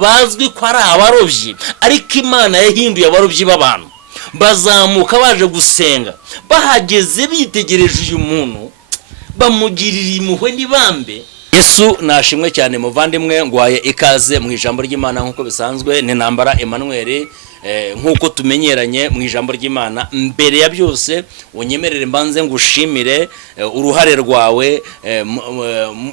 bazwi ko ari abarobyi, ariko Imana yahinduye abarobyi b'abantu. Bazamuka baje gusenga, bahageze bitegereje uyu muntu, bamugirira impuhwe n'ibambe. Yesu nashimwe cyane muvandimwe, ngwaye ikaze mu ijambo ry'Imana nkuko bisanzwe. Ni Ntambara Emmanuel, nkuko tumenyeranye mu ijambo ry'Imana. Mbere ya byose unyemerere mbanze ngushimire uruhare rwawe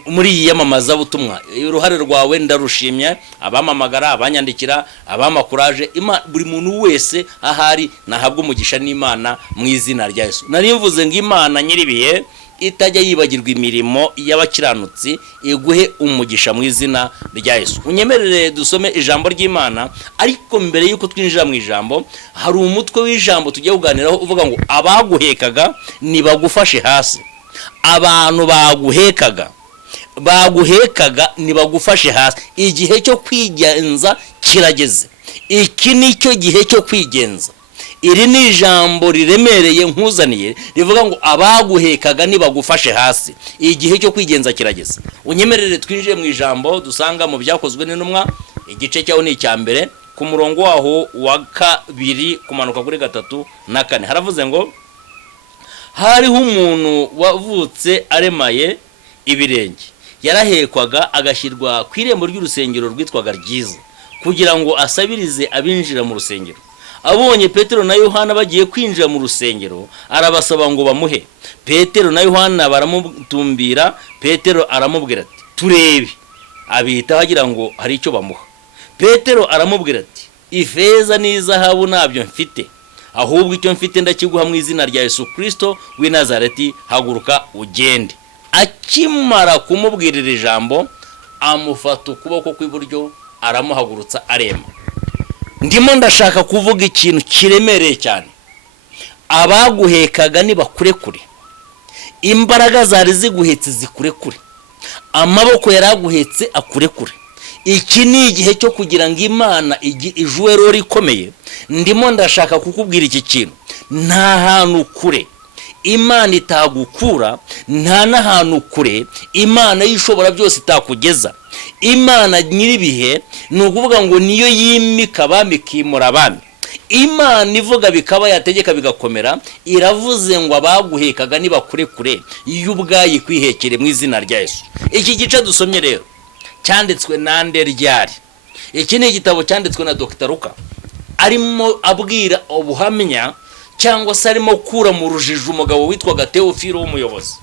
muri yiyamamaza butumwa. Uruhare rwawe ndarushimye, abamamagara, abanyandikira, abamakuraje, buri muntu wese ahari nahabwa umugisha n'Imana mu izina rya Yesu. Nari mvuze ngo Imana nyiribihe itajya yibagirwa imirimo y'abakiranutsi, iguhe umugisha mu izina rya Yesu. Unyemerere dusome ijambo ry'Imana, ariko mbere yuko twinjira mu ijambo hari umutwe w'ijambo tujya kuganiraho uvuga ngo abaguhekaga nibagufashe hasi. Abantu baguhekaga nibagufashe hasi. Igihe cyo kwigenza kirageze. Iki nicyo gihe cyo kwigenza. Iri ni ijambo riremereye nkuzaniye rivuga ngo abaguhekaga nibagufashe hasi. Igihe cyo kwigenza kirageze. Unyemerere twinjiye mu ijambo dusanga mu byakozwe n'intumwa, igice cyaho ni icyambere ku murongo waho wa 2 kumanuka kuri 3 na 4. Haravuze ngo hariho umuntu wavutse aremaye ibirenge, yarahekwaga agashyirwa ku irembo ry'urusengero rwitwaga Ryiza, kugira ngo asabirize abinjira mu rusengero. Abonye Petero na Yohana bagiye kwinjira mu rusengero, arabasaba ngo bamuhe. Petero na Yohana baramutumbira. Petero aramubwira ati turebe. Abita bagira ngo hari icyo bamuha. Petero aramubwira ati ifeza n'izahabu ntabyo mfite, ahubwo icyo mfite ndakiguha mu izina rya Yesu Kristo w'i Nazareti, haguruka ugende. Akimara kumubwirira ijambo, amufata ukuboko kw'iburyo aramuhagurutsa arema. Ndimo ndashaka kuvuga ikintu kiremereye cyane. Abaguhekaga nibakurekure, imbaraga zari ziguhetse zikurekure, amaboko yaraguhetse akurekure. Iki ni igihe cyo kugira ngo Imana ijue rero ikomeye. Ndimo ndashaka kukubwira iki kintu. Nta hantu kure Imana itagukura, nta n'ahantu kure Imana yishobora byose itakugeza. Imana nyiribihe ni ukuvuga ngo niyo yimika abami ikimura abami. Imana ivuga bikaba, yategeka bigakomera. Iravuze ngo abaguhekaga nibakurekure, iyo ubwayi kwihekere mu izina rya Yesu. Iki gice dusomye rero cyanditswe nande ryari? Iki ni igitabo cyanditswe na Dr. Luka, arimo abwira ubuhamya cyangwa se arimo kura mu rujijo umugabo witwaga Teofilo w'umuyobozi.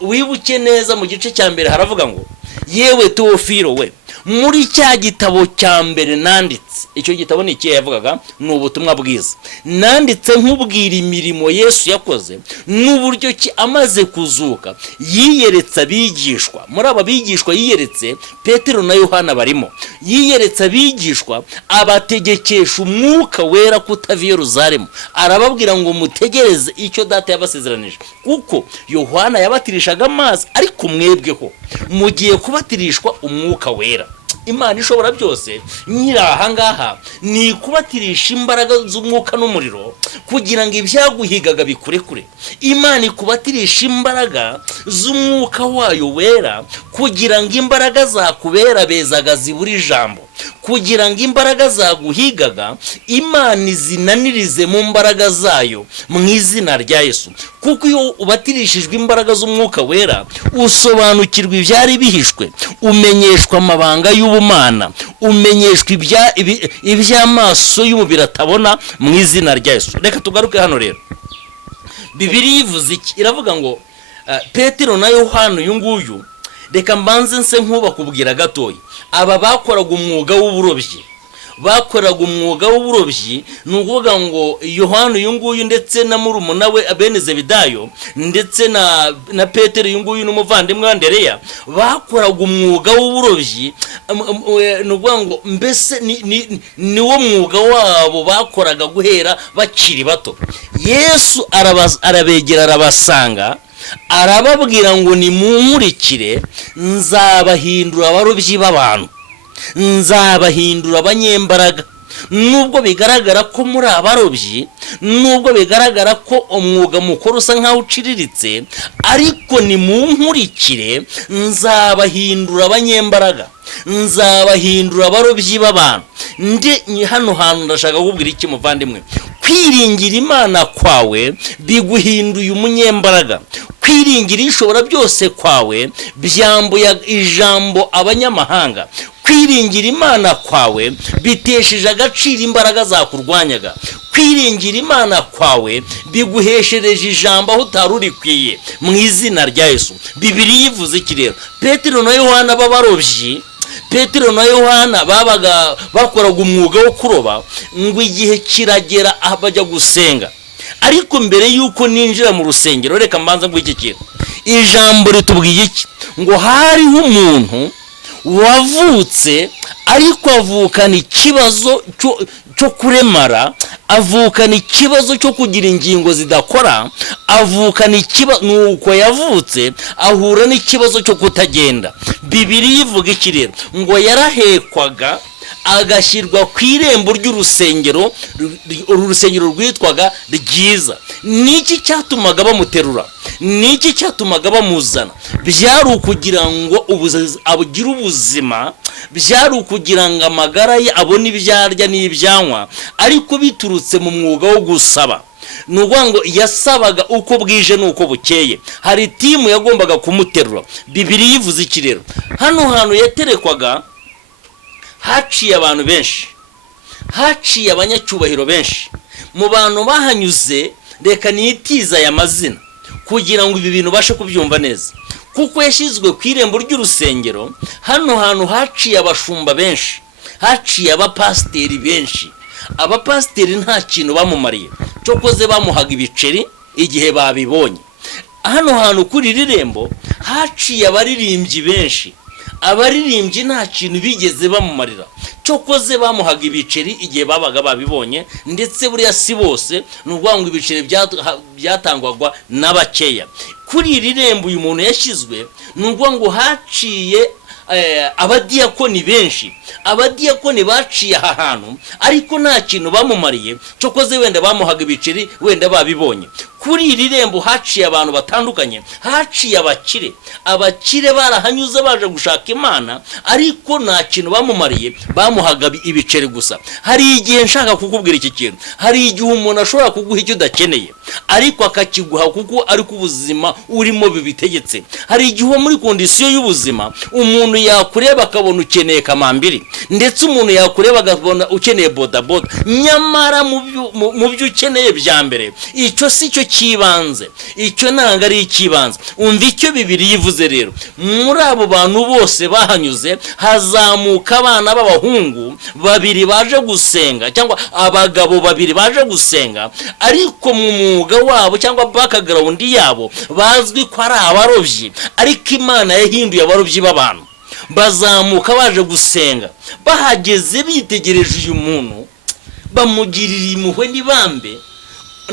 Wibuke neza mu gice cya mbere haravuga ngo yewe Teofilo we, muri cya gitabo cya mbere nanditse. Icyo gitabo ni ikihe yavugaga? Ni ubutumwa bwiza. Nanditse nkubwira imirimo Yesu yakoze n'uburyo ki amaze kuzuka yiyeretse abigishwa. Muri aba bigishwa yiyeretse Petero na Yohana barimo. Yiyeretse abigishwa, abategekesha umwuka wera kutava i Yerusalemu. Arababwira ngo mutegereze icyo data yabasezeranije, kuko Yohana yabatirishaga amazi, ariko mwebweho mugiye kubatirishwa umwuka wera. Imana ishobora byose nyiraha ngaha ni kubatirisha imbaraga z'umwuka n'umuriro kugira ngo ibyaguhigaga bikurekure. Imana ikubatirisha imbaraga z'umwuka wayo wera kugira ngo imbaraga zakubera bezaga zibura ijambo, kugira ngo imbaraga zaguhigaga Imana izinanirize mu mbaraga zayo mu izina rya Yesu. Kuko iyo ubatirishijwe imbaraga z'umwuka wera usobanukirwa ibyari bihishwe, umenyeshwa amabanga y'ubumana, umenyeshwa iby'amaso y'umubiri atabona mu izina rya Yesu. Reka tugaruke hano rero. Bibiliya ivuze iki? Iravuga ngo Petero na Yohana uyu nguyu, reka mbanze nse nk'ubakubwira gatoya. Aba bakoraga umwuga w'uburobyi. Ni ukuvuga ngo Yohana uyu nguyu ndetse na murumuna we Zebedayo ndetse na Petero uyu nguyu n'umuvandimwe Andereya bakoraga umwuga w'uburobyi. Ni ukuvuga ngo mbese ni wo mwuga wabo bakoraga guhera bakiri bato. Yesu arabegera arabasanga, arababwira ngo nimunkurikire, nzabahindura abarobyi b'abantu, nzabahindura abanyembaraga. nubwo bigaragara ko muri abarobyi, nubwo bigaragara ko umwuga mukuru usa nkaho uciriritse, ariko ni mu nkurikire nzabahindura abanyembaraga, nzabahindura abarobyi b'abantu. Hano hantu ndashaka kukubwira iki muvandimwe? Kwiringira Imana kwawe biguhinduye umunyembaraga. Kwiringira ishobora byose kwawe byambuye ijambo abanyamahanga. Kwiringira Imana kwawe bitesheje agaciro imbaraga zakurwanyaga. Kwiringira Imana kwawe biguheshereje ijambo aho utari urikwiye, mu izina rya Yesu. Bibiliya yivuze iki rero? Petero na Yohana b'abarobyi, Petero na Yohana bakoraga umwuga wo kuroba, ngo igihe kiragera bajya gusenga. Ariko mbere yuko ninjira mu rusengero, reka mbanza ngo iki kintu. Ijambo ritubwiye iki? Ngo hariho umuntu wavutse ariko avukana ikibazo cyo kuremara, avukana ikibazo cyo kugira ingingo zidakora, avukana ikibazo, nuko yavutse ahura n'ikibazo cyo kutagenda. Bibiliya ivuga iki rero? Ngo yarahekwaga agashyirwa ku irembo ry'urusengero, urusengero rwitwaga Ryiza. Niki cyatumaga bamuterura? Niki cyatumaga bamuzana? Byari ukugira ngo abugire ubuzima, byari ukugira ngo amagara ye abone ibyarya n'ibyanywa, ariko biturutse mu mwuga wo gusaba. Nuvuga ngo yasabaga uko bwije nuko bukeye. Hari timu yagombaga kumuterura. Bibiliya yivuze iki rero? Hano hantu yaterekwaga haciye abantu benshi, haciye abanyacyubahiro benshi. Mu bantu bahanyuze, reka nitiza aya mazina kugira ngo ibi bintu bashe kubyumva neza, kuko yashyizwe ku irembo ry'urusengero. Hano hantu haciye abashumba benshi, haciye abapasiteri benshi. Abapasiteri nta kintu bamumariye, cyokoze bamuhaga ibiceri igihe babibonye. Hano hantu kuri iri rembo haciye abaririmbyi benshi, abaririmbyi nta kintu bigeze bamumarira, cyokoze bamuhaga ibiceri igihe babaga babibonye. Ndetse buriya si bose, n'ubwo ngo ibiceri byatangwaga n'abakeya. Kuri iri rembo uyu muntu yashyizwe, n'ubwo ngo haciye abadiyakoni benshi. Abadiyakoni baciye aha hantu, ariko nta kintu bamumariye, cyokoze wenda bamuhaga ibiceri, wenda babibonye. Kuri iri rembo haciye abantu batandukanye, haciye abakire. Abakire barahanyuze baje gushaka Imana, ariko nta kintu bamumariye, bamuhaga ibiceri gusa. Hari igihe nshaka kukubwira iki kintu, hari igihe umuntu ashobora kuguha icyo udakeneye, ariko akakiguha kuko ariko ubuzima urimo bibitegetse. Hari igihe uwo muri kondisiyo y'ubuzima, umuntu yakureba akabona ukeneye kamambiri, ndetse umuntu yakureba akabona ukeneye bodaboda, nyamara mu byo ukeneye bya mbere icyo si cyo kibanze, icyo ntabwo ari ikibanze. Umva icyo Bibiliya ivuze rero. Muri abo bantu bose bahanyuze hazamuka abana b'abahungu babiri baje gusenga, cyangwa abagabo babiri baje gusenga, ariko mu mwuga wabo cyangwa background yabo bazwi ko ari abarobyi, ariko Imana yahinduye abarobyi b'abantu. Bazamuka baje gusenga, bahageze bitegereje uyu muntu, bamugirira impuhwe n'ibambe,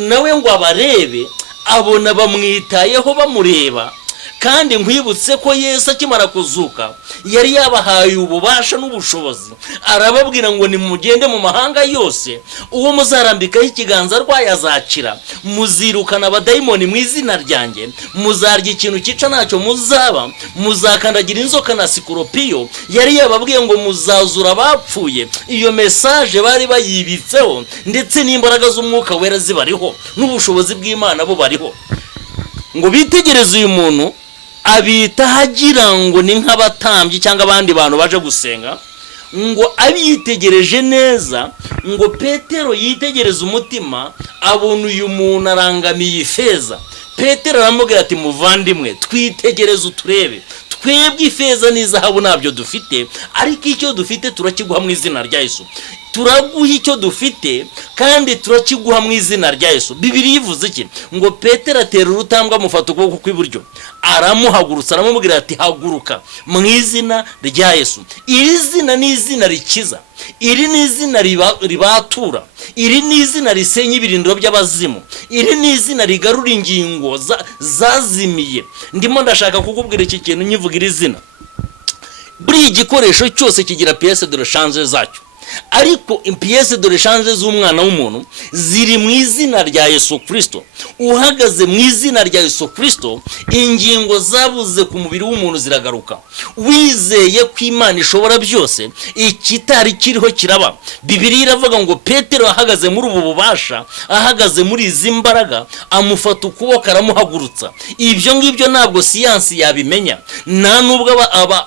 nawe ngo abarebe, abona bamwitayeho bamureba. Kandi nkwibutse ko Yesu akimara kuzuka yari yabahaye ububasha n'ubushobozi, arababwira ngo nimugende mu mahanga yose, uwo muzarambikaho ikiganza arwaye azakira, muzirukana abadayimoni mu izina ryanjye, muzarya ikintu cyica ntacyo muzaba, muzakandagira inzoka na sikoropiyo. Yari yababwiye ngo muzazura abapfuye. Iyo mesaje bari bayibitseho, ndetse n'imbaraga z'umwuka wera zibariho, n'ubushobozi bw'Imana bo bariho. Ngo bitegereze uyu muntu, abita hagira ngo ni nk'abatambyi cyangwa abandi bantu baje gusenga. Ngo abitegereje neza, ngo Petero yitegereza umutima, abona uyu muntu arangamiye ifeza. Petero aramubwira ati muvandimwe, twitegereze uturebe, twebwe ifeza n'izahabu ntabyo dufite, ariko icyo dufite turakiguha mu izina rya Yesu. Turaguha icyo dufite kandi turakiguha mu izina rya Yesu. Bibiliya ivuze iki? Ngo Petero atera urutambwe amufata ukuboko kw'iburyo, aramuhagurutsa, aramubwira ati haguruka mu izina rya Yesu. Iri zina ni izina rikiza, iri ni izina ribatura, iri ni izina risenya ibirindiro by'abazimu, iri ni izina rigarura ingingo zazimiye. Ndimo ndashaka kukubwira iki kintu nyivuga iri zina. Buri igikoresho cyose kigira pièce de rechange zacyo. ariko pièce de rechange z'umwana w'umuntu ziri mu izina rya Yesu Kristo. Uhagaze mu izina rya Yesu Kristo, ingingo zabuze ku mubiri w'umuntu ziragaruka. Wizeye ko Imana ishobora byose, ikitari kiriho kiraba. Bibiliya iravuga ngo Petero ahagaze muri ubu bubasha, ahagaze muri izi mbaraga, amufata ukuboko aramuhagurutsa. Ibyo ngibyo ntabwo siyansi yabimenya, nta nubwo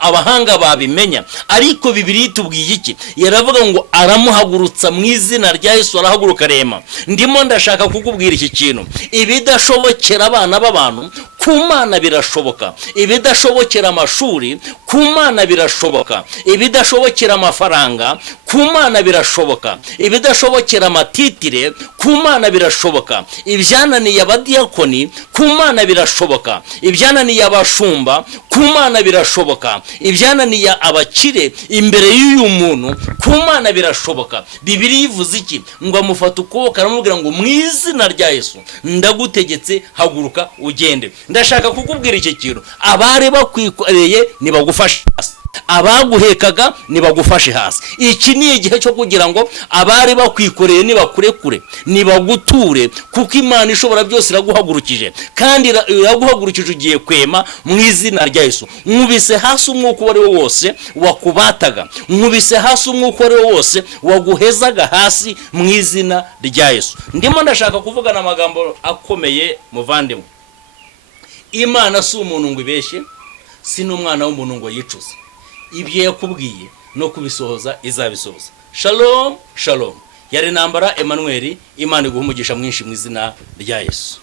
abahanga babimenya, ariko Bibiliya itubwiye iki? Yaravuga ngo aramuhagurutsa mu izina rya Yesu, arahaguruka rema. Ndimo ndashaka kukubwira iki kintu: ibidashobokera abana b'abantu ku Mana birashoboka, ibidashobokera amashuri ku Mana birashoboka, ibidashobokera amafaranga ku Mana birashoboka, ibidashobokera amatitire ku Mana birashoboka, ibyananiye abadiyakoni ku Mana birashoboka, ibyananiye abashumba ku Mana birashoboka, ibyananiye abakire imbere y'uyu muntu ku Mana birashoboka. Bibiliya ivuze iki? Ngo amufata ukuboko aramubwira ngo mu izina rya Yesu ndagutegetse, haguruka ugende. Ndashaka kukubwira iki kintu: abari bakwikoreye nibagufashe hasi, abaguhekaga nibagufashe hasi. Iki ni igihe cyo kugira ngo abari bakwikoreye nibakurekure, nibaguture, kuko Imana ishobora byose iraguhagurukije, kandi iraguhagurukije ugiye kwema mu izina rya Yesu. Nkubise hasi umwuka wari wose wakubataga, nkubise hasi umwuka wari wose waguhezaga hasi mu izina rya Yesu. Ndimo ndashaka kuvugana amagambo akomeye muvandimwe. Imana si umuntu ngo ibeshye, si n'umwana w'umuntu ngo yicuze. Ibyo yakubwiye no kubisohoza izabisohoza. Shalom, shalom. Yari Ntambara Emmanuel, Imana iguha umugisha mwinshi mu izina rya Yesu.